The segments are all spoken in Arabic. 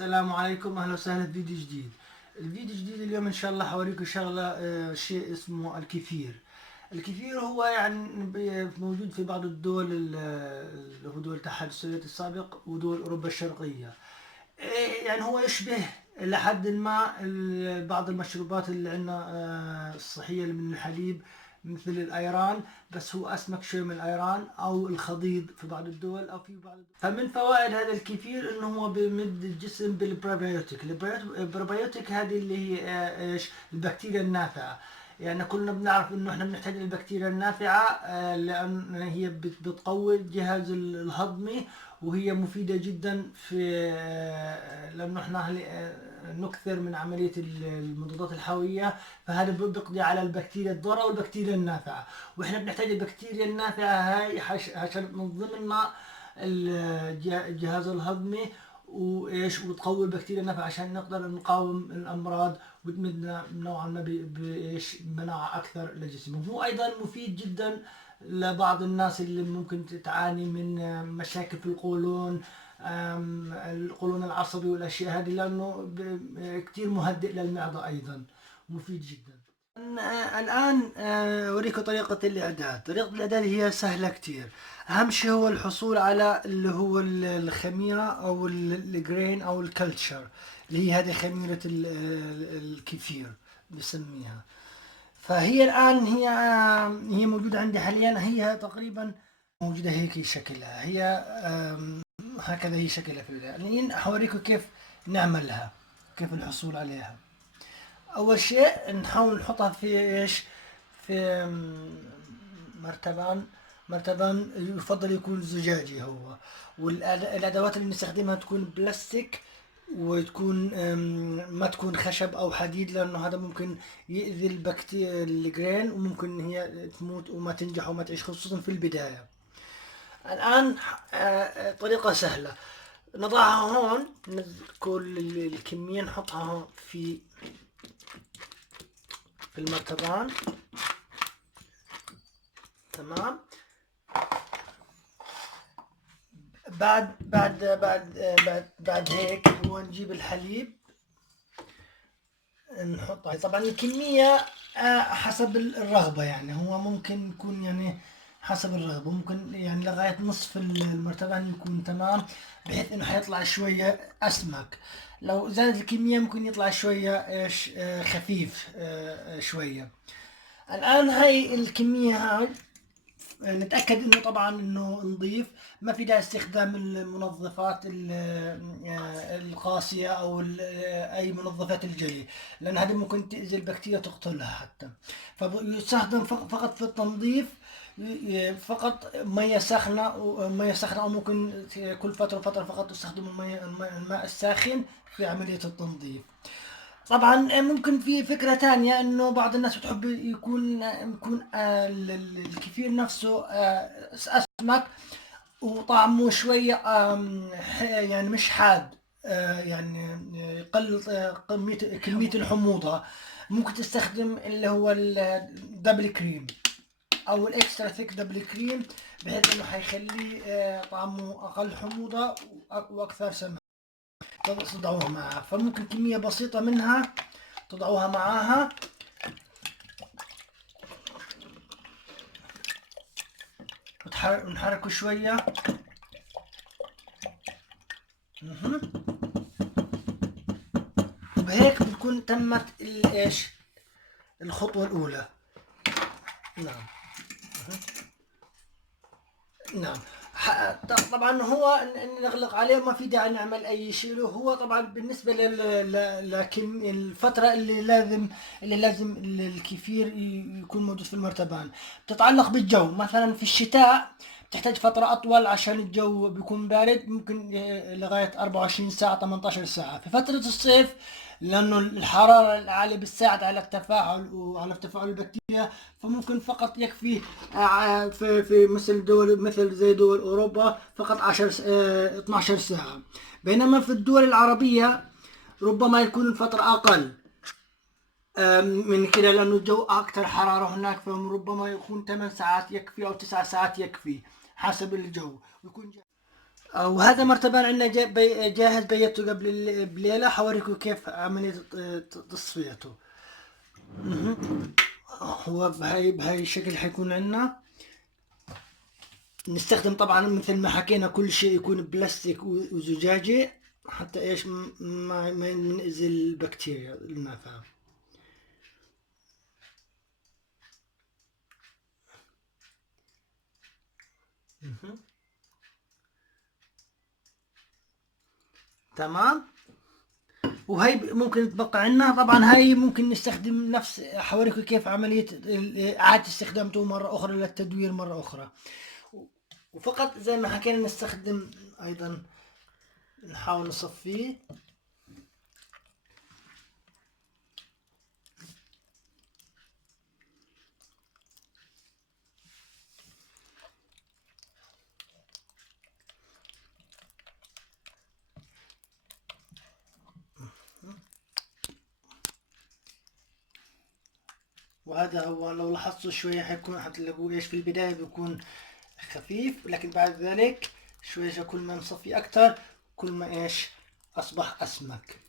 السلام عليكم، اهلا وسهلا في فيديو جديد. الفيديو الجديد اليوم ان شاء الله حوريكم شغله، شيء اسمه الكفير. الكفير هو يعني موجود في بعض الدول، اللي هو دول الاتحاد السوفيتي السابق ودول اوروبا الشرقيه. يعني هو يشبه لحد ما بعض المشروبات اللي عندنا، الصحيه اللي من الحليب، مثل الايران، بس هو اسمك شوي من الايران او الخضيض في بعض الدول او في بعض الدول. فمن فوائد هذا الكefir انه هو بيمد الجسم بالبروبيوتيك. البروبيوتيك هذه اللي هي ايش؟ البكتيريا النافعه. يعني كلنا بنعرف انه احنا بنحتاج البكتيريا النافعه، لان هي بتقوي الجهاز الهضمي، وهي مفيده جدا في، لانه احنا نكثر من عمليه المضادات الحيويه. فهذا بيقضي على البكتيريا الضاره والبكتيريا النافعه، واحنا بنحتاج البكتيريا النافعه هاي عشان تنظم لنا الجهاز الهضمي، وايش، وتقوي البكتيريا النافعه عشان نقدر نقاوم الامراض، وتمدنا نوعا ما بايش، مناعه اكثر للجسم. وهو ايضا مفيد جدا لبعض الناس اللي ممكن تعاني من مشاكل في القولون، القولون العصبي والاشياء هذه، لانه كثير مهدئ للمعده ايضا، مفيد جدا. الآن أوريكم طريقة الإعداد. طريقة الإعداد هي سهلة كتير. أهم شيء هو الحصول على اللي هو الخميرة أو الجرين أو الكلتشر، اللي هي هذه خميرة الكفير بسميها. فهي الآن هي موجودة عندي حاليا. هي تقريبا موجودة هيك شكلها. هي هكذا هي شكلها في البداية. الآن حوريكم كيف نعملها، كيف الحصول عليها. اول شيء نحاول نحطها في ايش، في مرتبان. مرتبان يفضل يكون زجاجي هو، والادوات اللي بنستخدمها تكون بلاستيك، وتكون ما تكون خشب او حديد، لانه هذا ممكن يؤذي الجرين، وممكن هي تموت وما تنجح وما تعيش، خصوصا في البداية. الان طريقة سهلة. نضعها هون، كل الكمية نحطها هون في المرتبان. تمام. بعد هيك هو نجيب الحليب نحطها. طبعا الكمية حسب الرغبة، يعني هو ممكن يكون يعني حسب الرغبة، ممكن يعني لغاية نصف المرتبان يكون تمام، بحيث انه حيطلع شوية اسمك. لو زادت الكمية ممكن يطلع شوية ايش، خفيف شوية. الان هاي الكمية هاي نتأكد انه طبعا انه نظيف. ما في داعي استخدام المنظفات القاسية او اي منظفات الجلي، لان هذه ممكن تأذي البكتيريا تقتلها حتى. فيستخدم فقط في التنظيف، فقط مية سخنة، مية سخنة، او ممكن كل فترة وفترة فقط تستخدم الماء الساخن في عملية التنظيف. طبعا ممكن في فكرة تانية، انه بعض الناس بتحب يكون الكefir نفسه اسمك، وطعمه شوية يعني مش حاد، يعني يقلل كمية الحموضة. ممكن تستخدم اللي هو الدبل كريم او الاكسترا ثيك دبل كريم، بحيث انه حيخليه طعمه اقل حموضة واكثر سمك. تضعوها معها، فممكن كمية بسيطة منها تضعوها معاها. ونحركوا شوية. وبهيك بتكون تمت ايش، الخطوة الأولى. نعم. نعم. طبعا هو نغلق عليه، ما في داعي نعمل اي شيء له. هو طبعا بالنسبه لكم الفتره اللي لازم الكefir يكون موجود في المرتبان، بتتعلق بالجو. مثلا في الشتاء بتحتاج فترة أطول عشان الجو بيكون بارد، ممكن لغاية 24 ساعة 18 ساعة. في فترة الصيف، لأنه الحرارة العالية بتساعد على التفاعل وعلى تفاعل البكتيريا، فممكن فقط يكفي في مثل زي دول أوروبا فقط 12 ساعة. بينما في الدول العربية ربما يكون الفترة أقل من كده، لأنه الجو أكثر حرارة هناك، فربما يكون 8 ساعات يكفي أو 9 ساعات يكفي حسب الجو ويكون وهذا مرتبان عندنا جاهز، بيته قبل بليلة. حوريكم كيف عملية تصفيته. مهم. هو بهاي الشكل حيكون عندنا. نستخدم طبعا مثل ما حكينا كل شيء يكون بلاستيك وزجاجة، حتى ايش ما نأذي البكتيريا المنافعة. مهم. تمام. وهي ممكن تبقى عندنا. طبعا هاي ممكن نستخدم نفس، حوريكم كيف عملية إعادة استخدامته مرة أخرى للتدوير مرة أخرى. وفقط زي ما حكينا نستخدم أيضا، نحاول نصفيه. وهذا هو، لو لاحظتوا شوية حيكون حتلاقوه ايش في البداية بيكون خفيف، لكن بعد ذلك شوية كل ما نصفي أكتر كل ما ايش أصبح أسمك.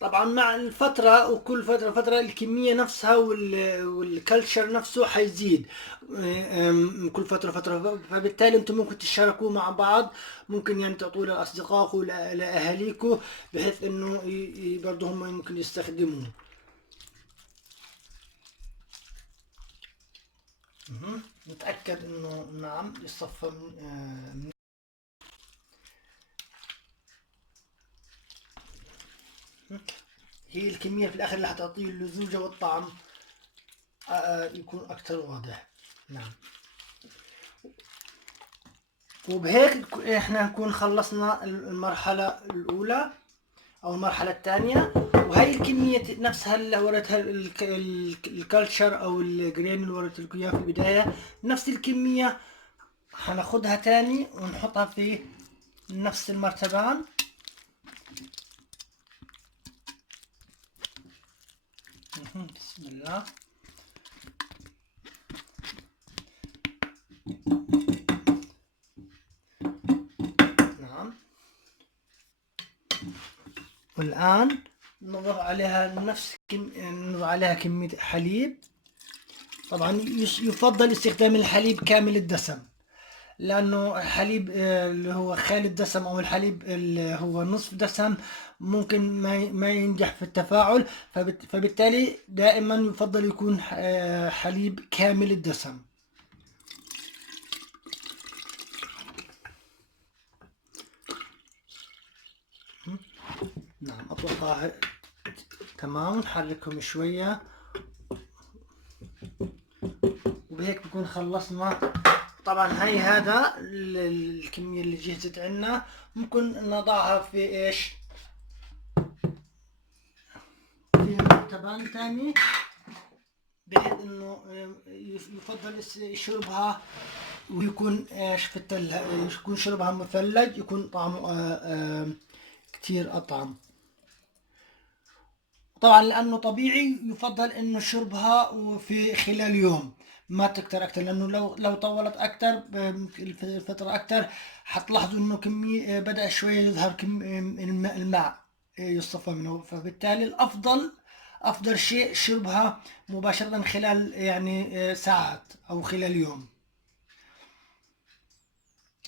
طبعا مع الفترة، وكل فترة الكمية نفسها والكلتشر نفسه حيزيد كل فترة. فبالتالي انتم ممكن تشاركوه مع بعض، ممكن يعني تعطوه لأصدقائكم لأهاليكم، بحيث انه برضه هم ممكن يستخدموه. نتأكد انه نعم يصفى هي الكمية في الآخر اللي حتعطيه اللزوجة والطعم يكون أكثر واضح. نعم. وبهيك احنا نكون خلصنا المرحلة الأولى أو المرحلة الثانية. وهي الكمية نفسها اللي وريتها الكالتشر أو الجرين اللي وريت لكم إياها في البداية، نفس الكمية هناخدها تاني ونحطها في نفس المرتبان. بسم الله. نعم. والآن نضع عليها نضع عليها كمية حليب. طبعا يفضل استخدام الحليب كامل الدسم، لأنه الحليب اللي هو خالي الدسم أو الحليب اللي هو نصف دسم ممكن ما ينجح في التفاعل. فبالتالي دائما يفضل يكون حليب كامل الدسم. نعم أطلقها. تمام. نحركهم شوية، وبهيك بكون خلصنا. طبعا هذا الكمية اللي جهزت عنا ممكن نضعها في ايش، في مرتبان ثاني، بحيث انه يفضل يشربها ويكون ايش في يكون شربها مثلج، يكون طعمه كتير اطعم. طبعا لانه طبيعي يفضل انه شربها في خلال يوم، ما تكتر اكتر، لانه لو طولت اكتر الفترة اكتر حتلاحظوا انه كمية بدأ شوية يظهر الماء يصفى منه. فبالتالي افضل شيء شربها مباشرة خلال يعني ساعات او خلال يوم،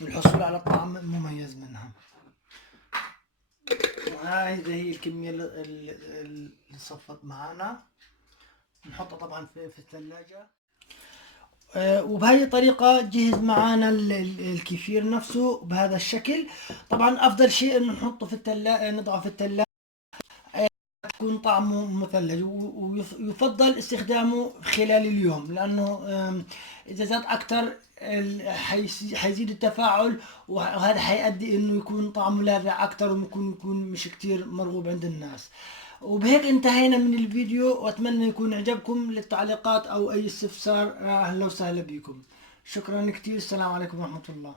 الحصول على الطعم المميز منها. وهذه هي الكمية اللي صفت معانا. نحطها طبعا في الثلاجة. وبهذه الطريقة جهز معانا الكefir نفسه بهذا الشكل. طبعا أفضل شيء إنه نحطه في الثلاجة، نضعه في الثلاجة يكون طعمه مثلج. ويفضل استخدامه خلال اليوم، لأنه إذا زاد أكتر حيزيد التفاعل، وهذا حيؤدي انه يكون طعمه لاذع اكتر، وممكن يكون مش كتير مرغوب عند الناس. وبهيك انتهينا من الفيديو، واتمنى يكون عجبكم. للتعليقات او اي استفسار اهلا وسهلا بكم. شكرا كتير، السلام عليكم ورحمة الله.